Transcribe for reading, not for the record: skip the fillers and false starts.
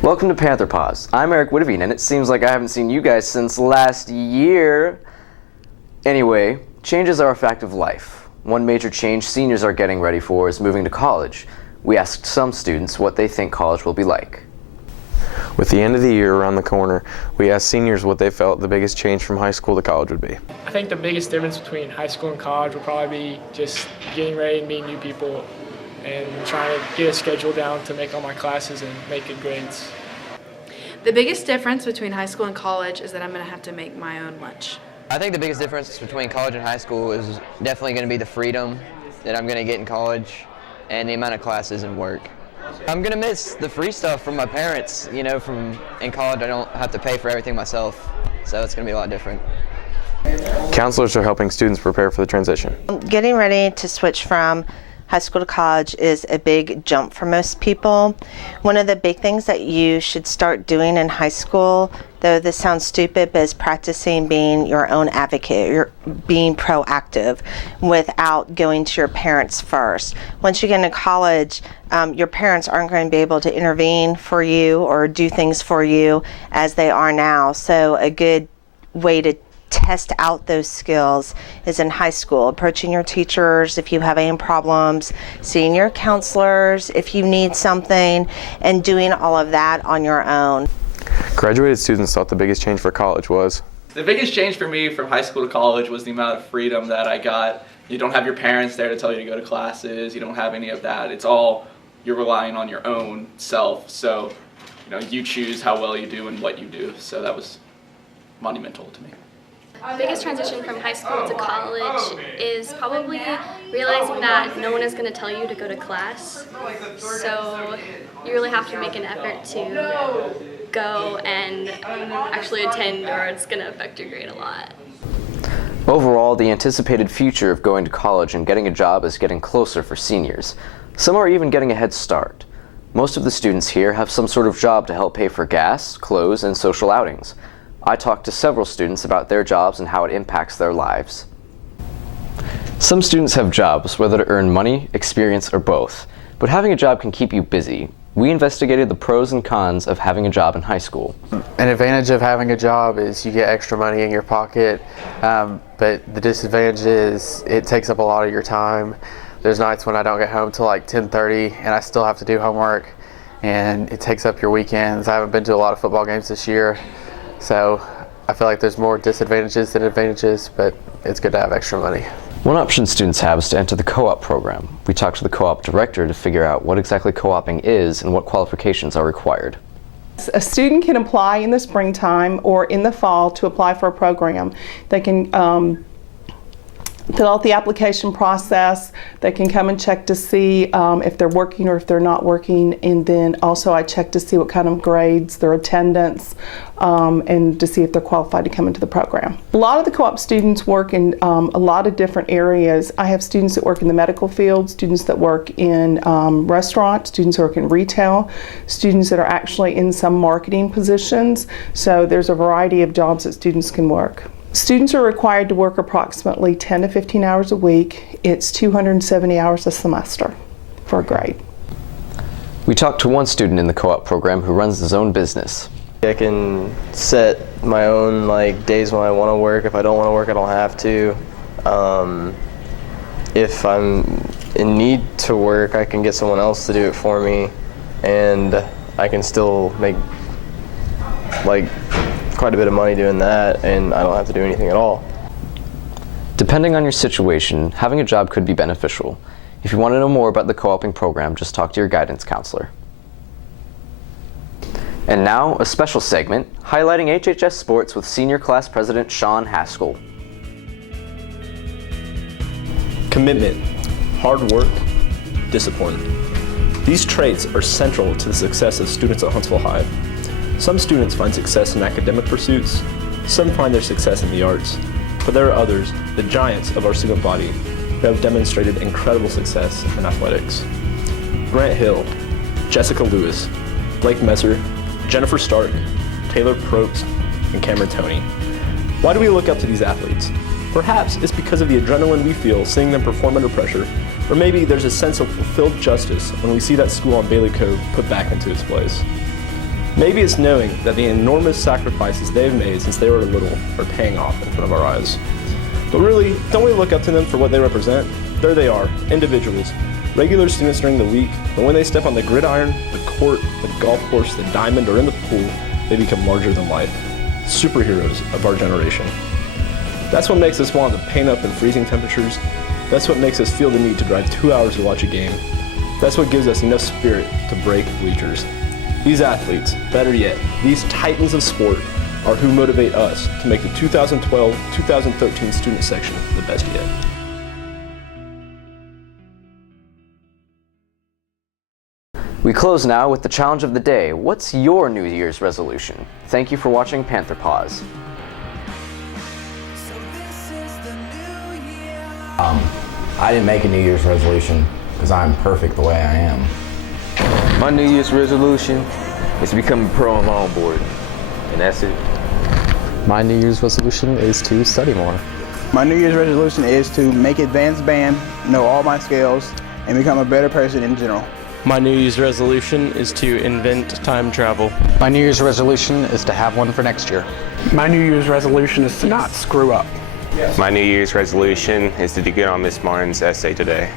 Welcome to Panther Pause. I'm Eric Whitavine, and it seems like I haven't seen you guys since last year. Anyway, changes are a fact of life. One major change seniors are getting ready for is moving to college. We asked some students what they think college will be like. With the end of the year around the corner, we asked seniors what they felt the biggest change from high school to college would be. I think the biggest difference between high school and college will probably be just getting ready and meeting new people and trying to get a schedule down to make all my classes and make good grades. The biggest difference between high school and college is that I'm going to have to make my own lunch. I think the biggest difference between college and high school is definitely going to be the freedom that I'm going to get in college and the amount of classes and work. I'm going to miss the free stuff from my parents. You know, in college I don't have to pay for everything myself, so it's going to be a lot different. Counselors are helping students prepare for the transition. Getting ready to switch from high school to college is a big jump for most people. One of the big things that you should start doing in high school, though this sounds stupid, but is practicing being your own advocate. You're being proactive without going to your parents first. Once you get into college, your parents aren't going to be able to intervene for you or do things for you as they are now. So a good way to test out those skills is in high school, approaching your teachers if you have any problems, seeing your counselors if you need something, and doing all of that on your own. Graduated students thought the biggest change for college was? The biggest change for me from high school to college was the amount of freedom that I got. You don't have your parents there to tell you to go to classes, you don't have any of that. It's all, you're relying on your own self, so you choose how well you do and what you do, so that was monumental to me. The biggest transition from high school to college is probably realizing that no one is going to tell you to go to class, so you really have to make an effort to go and actually attend, or it's going to affect your grade a lot. Overall, the anticipated future of going to college and getting a job is getting closer for seniors. Some are even getting a head start. Most of the students here have some sort of job to help pay for gas, clothes, and social outings. I talked to several students about their jobs and how it impacts their lives. Some students have jobs, whether to earn money, experience, or both. But having a job can keep you busy. We investigated the pros and cons of having a job in high school. An advantage of having a job is you get extra money in your pocket, but the disadvantage is it takes up a lot of your time. There's nights when I don't get home till like 10:30 and I still have to do homework, and it takes up your weekends. I haven't been to a lot of football games this year, so I feel like there's more disadvantages than advantages, but it's good to have extra money. One option students have is to enter the co-op program. We talked to the co-op director to figure out what exactly co-oping is and what qualifications are required. A student can apply in the springtime or in the fall to apply for a program. They can fill out the application process. They can come and check to see if they're working or if they're not working, and then also I check to see what kind of grades, their attendance, and to see if they're qualified to come into the program. A lot of the co-op students work in a lot of different areas. I have students that work in the medical field, students that work in restaurants, students that work in retail, students that are actually in some marketing positions. So there's a variety of jobs that students can work. Students are required to work approximately 10 to 15 hours a week. It's 270 hours a semester for a grade. We talked to one student in the co-op program who runs his own business. I can set my own days when I want to work. If I don't want to work, I don't have to. If I'm in need to work, I can get someone else to do it for me, and I can still make quite a bit of money doing that, and I don't have to do anything at all. Depending on your situation, having a job could be beneficial. If you want to know more about the co-oping program, just talk to your guidance counselor. And now, a special segment highlighting HHS sports with Senior Class President Sean Haskell. Commitment, hard work, discipline. These traits are central to the success of students at Huntsville High. Some students find success in academic pursuits, some find their success in the arts, but there are others, the giants of our student body, who have demonstrated incredible success in athletics. Grant Hill, Jessica Lewis, Blake Messer, Jennifer Stark, Taylor Probst, and Cameron Toney. Why do we look up to these athletes? Perhaps it's because of the adrenaline we feel seeing them perform under pressure, or maybe there's a sense of fulfilled justice when we see that school on Bailey Cove put back into its place. Maybe it's knowing that the enormous sacrifices they've made since they were little are paying off in front of our eyes. But really, don't we look up to them for what they represent? There they are, individuals, regular students during the week, but when they step on the gridiron, the court, the golf course, the diamond, or in the pool, they become larger than life. Superheroes of our generation. That's what makes us want to paint up in freezing temperatures. That's what makes us feel the need to drive 2 hours to watch a game. That's what gives us enough spirit to break bleachers. These athletes, better yet, these titans of sport, are who motivate us to make the 2012-2013 student section the best yet. We close now with the challenge of the day. What's your New Year's resolution? Thank you for watching Panther Pause. I didn't make a New Year's resolution because I'm perfect the way I am. My New Year's resolution is to become a pro on longboard, and that's it. My New Year's resolution is to study more. My New Year's resolution is to make advanced band, know all my skills, and become a better person in general. My New Year's resolution is to invent time travel. My New Year's resolution is to have one for next year. My New Year's resolution is to not screw up. My New Year's resolution is to do good on Miss Martin's essay today.